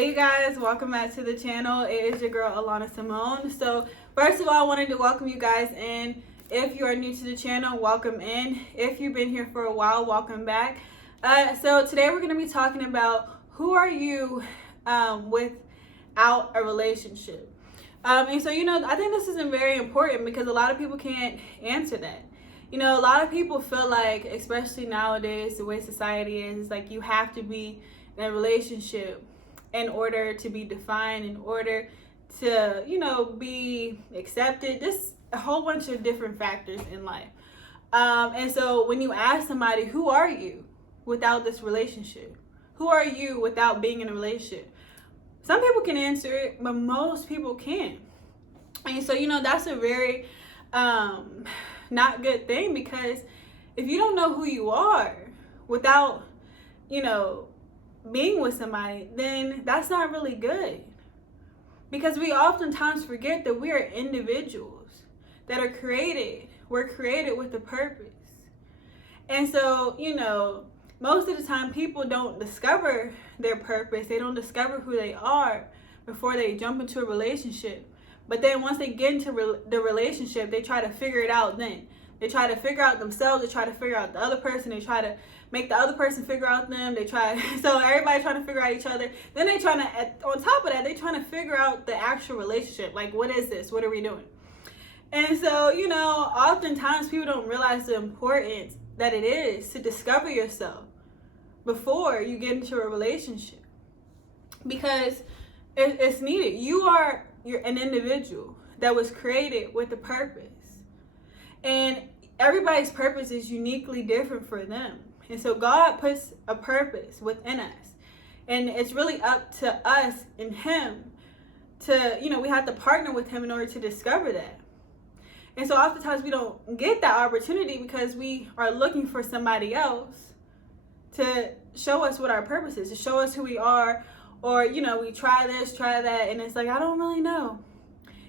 Hey you guys, welcome back to the channel. It is your girl Alana Simone. So first of all, I wanted to welcome you guys in. If you are new to the channel, welcome in. If you've been here for a while, welcome back. So today we're going to be talking about who are you without a relationship. And so, I think this is very important because a lot of people can't answer that. A lot of people feel like, especially nowadays, the way society is like you have to be in a relationship in order to be defined, in order to, be accepted. Just a whole bunch of different factors in life. And so when you ask somebody, who are you without this relationship? Who are you without being in a relationship? Some people can answer it, but most people can't. And so, that's a very not good thing, because if you don't know who you are without, being with somebody, then that's not really good. Because we oftentimes forget that we are individuals that are created. We're created with a purpose. And so, most of the time people don't discover their purpose. They don't discover who they are before they jump into a relationship. But then once they get into the relationship, they try to figure it out then. They try to figure out themselves. They try to figure out the other person. They try to make the other person figure out them. So everybody trying to figure out each other. Then they trying to, on top of that, they trying to figure out the actual relationship. Like, what is this? What are we doing? And so, oftentimes people don't realize the importance that it is to discover yourself before you get into a relationship. Because it's needed. You're an individual that was created with a purpose. And everybody's purpose is uniquely different for them. And so God puts a purpose within us. And it's really up to us and Him to, we have to partner with Him in order to discover that. And so oftentimes we don't get that opportunity because we are looking for somebody else to show us what our purpose is, to show us who we are. Or, we try this, try that, and it's like, I don't really know.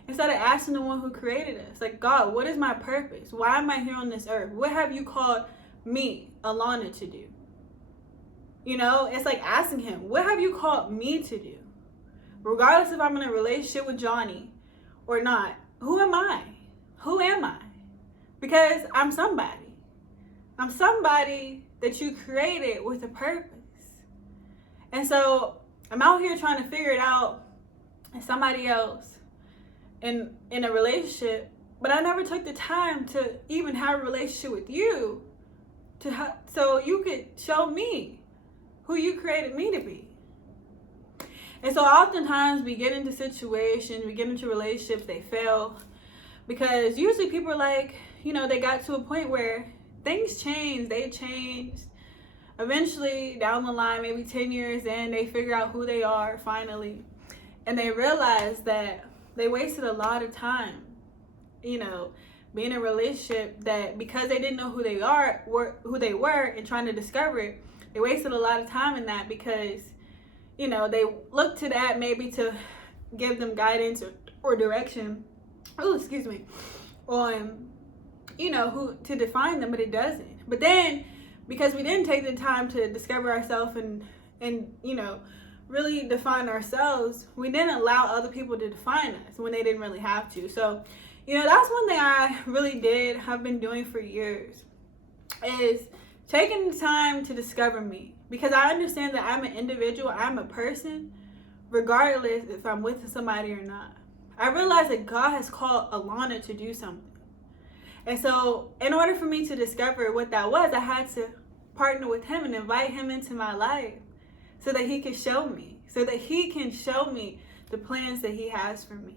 Instead of asking the one who created us, like, God, what is my purpose? Why am I here on this earth? What have you called me, Alana, to do? It's like asking Him, what have you called me to do? Regardless if I'm in a relationship with Johnny or not, who am I? Who am I? Because I'm somebody. I'm somebody that you created with a purpose. And so I'm out here trying to figure it out as somebody else in a relationship, but I never took the time to even have a relationship with you so you could show me who you created me to be. And so oftentimes we get into situations, we get into relationships, they fail, because usually people are like, they got to a point where things change, they changed. Eventually, down the line, maybe 10 years in, they figure out who they are finally. And they realize that they wasted a lot of time, being in a relationship that because they didn't know who they were and trying to discover it, they wasted a lot of time in that because, they looked to that maybe to give them guidance or direction, on, who to define them, but it doesn't. But then, because we didn't take the time to discover ourselves and really define ourselves, we didn't allow other people to define us when they didn't really have to. So, that's one thing I really have been doing for years, is taking the time to discover me. Because I understand that I'm an individual, I'm a person, regardless if I'm with somebody or not. I realize that God has called Alana to do something. And so in order for me to discover what that was, I had to partner with Him and invite Him into my life so that He could show me, so that He can show me the plans that He has for me.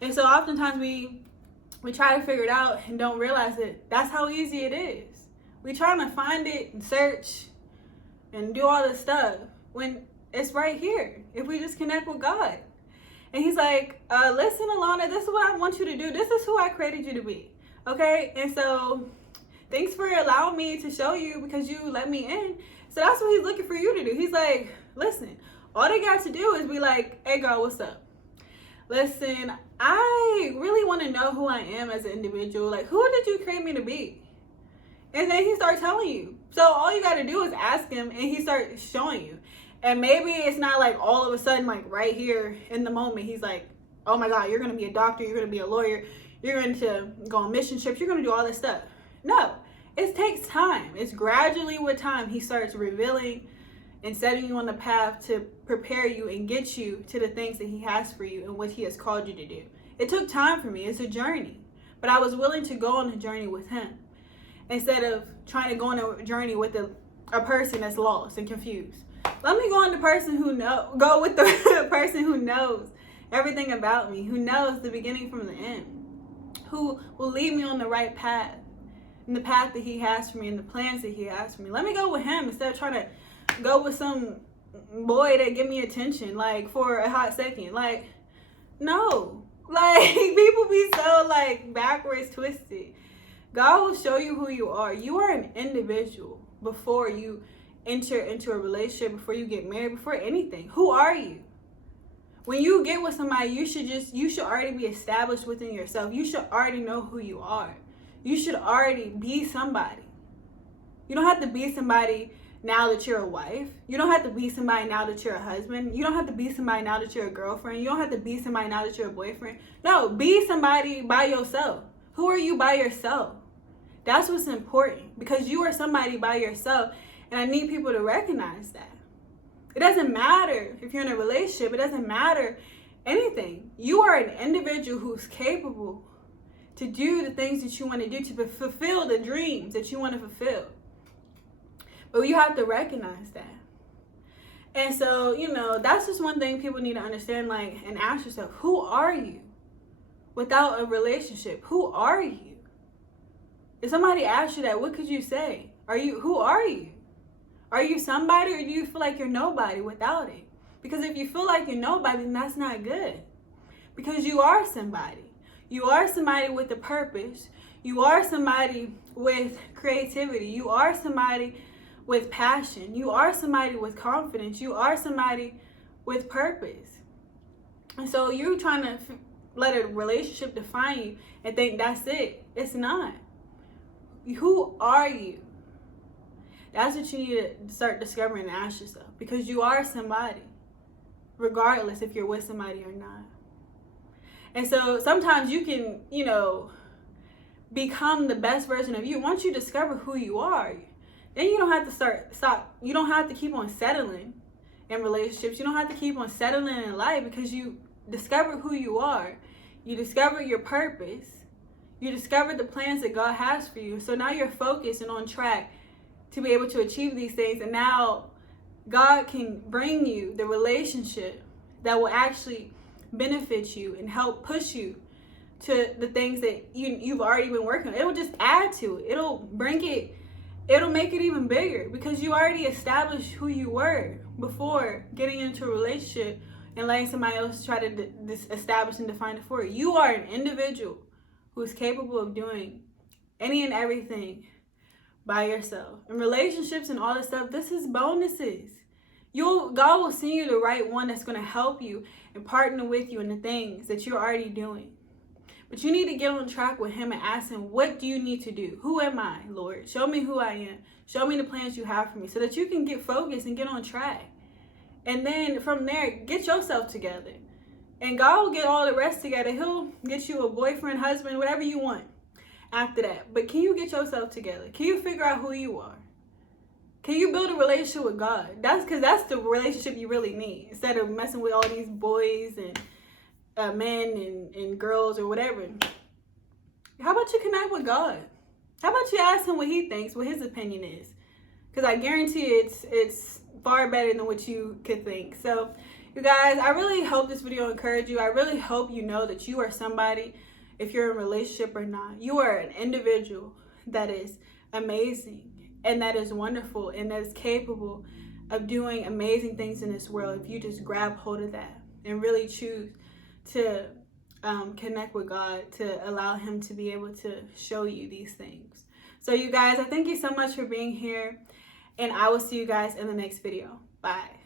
And so oftentimes we try to figure it out and don't realize that that's how easy it is. We're trying to find it and search and do all this stuff when it's right here if we just connect with God. And He's like, listen, Alana, this is what I want you to do. This is who I created you to be. Okay? And so thanks for allowing me to show you because you let me in. So that's what He's looking for you to do. He's like, listen, all they got to do is be like, hey girl, what's up? Listen, I really want to know who I am as an individual. Like, who did you create me to be? And then He starts telling you. So all you got to do is ask Him and He starts showing you. And maybe it's not like all of a sudden, like right here in the moment, he's like, oh my God, you're going to be a doctor, you're going to be a lawyer, you're going to go on mission trips, you're going to do all this stuff. No, it takes time. It's gradually with time he starts revealing and setting you on the path to prepare you and get you to the things that he has for you and what he has called you to do. It took time for me. It's a journey. But I was willing to go on a journey with him instead of trying to go on a journey with a person that's lost and confused. Let me go on the person who go with the person who knows everything about me, who knows the beginning from the end, who will lead me on the right path, and the path that he has for me and the plans that he has for me. Let me go with him instead of trying to go with some boy that give me attention, like, for a hot second. Like, no. Like, people be so, like, backwards twisted. God will show you who you are. You are an individual before you enter into a relationship, before you get married, before anything. Who are you? When you get with somebody, you should already be established within yourself. You should already know who you are. You should already be somebody. You don't have to be somebody now that you're a wife. You don't have to be somebody now that you're a husband. You don't have to be somebody now that you're a girlfriend. You don't have to be somebody now that you're a boyfriend. No, be somebody by yourself. Who are you by yourself? That's what's important, because you are somebody by yourself, and I need people to recognize that. It doesn't matter if you're in a relationship. It doesn't matter anything. You are an individual who's capable to do the things that you want to do, to fulfill the dreams that you want to fulfill. But you have to recognize that. And so, you know, that's just one thing people need to understand, like, and ask yourself, who are you without a relationship? Who are you? If somebody asks you that, what could you say? Who are you? Are you somebody, or do you feel like you're nobody without it? Because if you feel like you're nobody, then that's not good. Because you are somebody. You are somebody with a purpose. You are somebody with creativity. You are somebody with passion. You are somebody with confidence. You are somebody with purpose. And so you're trying to let a relationship define you and think that's it. It's not. Who are you? That's what you need to start discovering and ask yourself, because you are somebody, regardless if you're with somebody or not. And so sometimes you can, you know, become the best version of you. Once you discover who you are, then you don't have to stop. You don't have to keep on settling in relationships. You don't have to keep on settling in life, because you discover who you are. You discover your purpose. You discover the plans that God has for you. So now you're focused and on track to be able to achieve these things. And now God can bring you the relationship that will actually benefit you and help push you to the things that you've already been working on. It will just add to it. It'll make it even bigger, because you already established who you were before getting into a relationship and letting somebody else try to establish and define it for you. You are an individual who's capable of doing any and everything by yourself. And relationships and all this stuff, this is bonuses. God will send you the right one that's going to help you and partner with you in the things that you're already doing. But you need to get on track with him and ask him, what do you need to do? Who am I, Lord? Show me who I am. Show me the plans you have for me, so that you can get focused and get on track. And then from there, get yourself together. And God will get all the rest together. He'll get you a boyfriend, husband, whatever you want after that. But can you get yourself together? Can you figure out who you are? Can you build a relationship with God? That's the relationship you really need, instead of messing with all these boys and men and girls or whatever. How about you connect with God? How about you ask him what he thinks, what his opinion is? Because I guarantee it's far better than what you could think. So, you guys, I really hope this video encouraged you. I really hope you know that you are somebody, if you're in a relationship or not. You are an individual that is amazing and that is wonderful and that is capable of doing amazing things in this world, if you just grab hold of that and really choose to connect with God, to allow him to be able to show you these things. So you guys, I thank you so much for being here, and I will see you guys in the next video. Bye.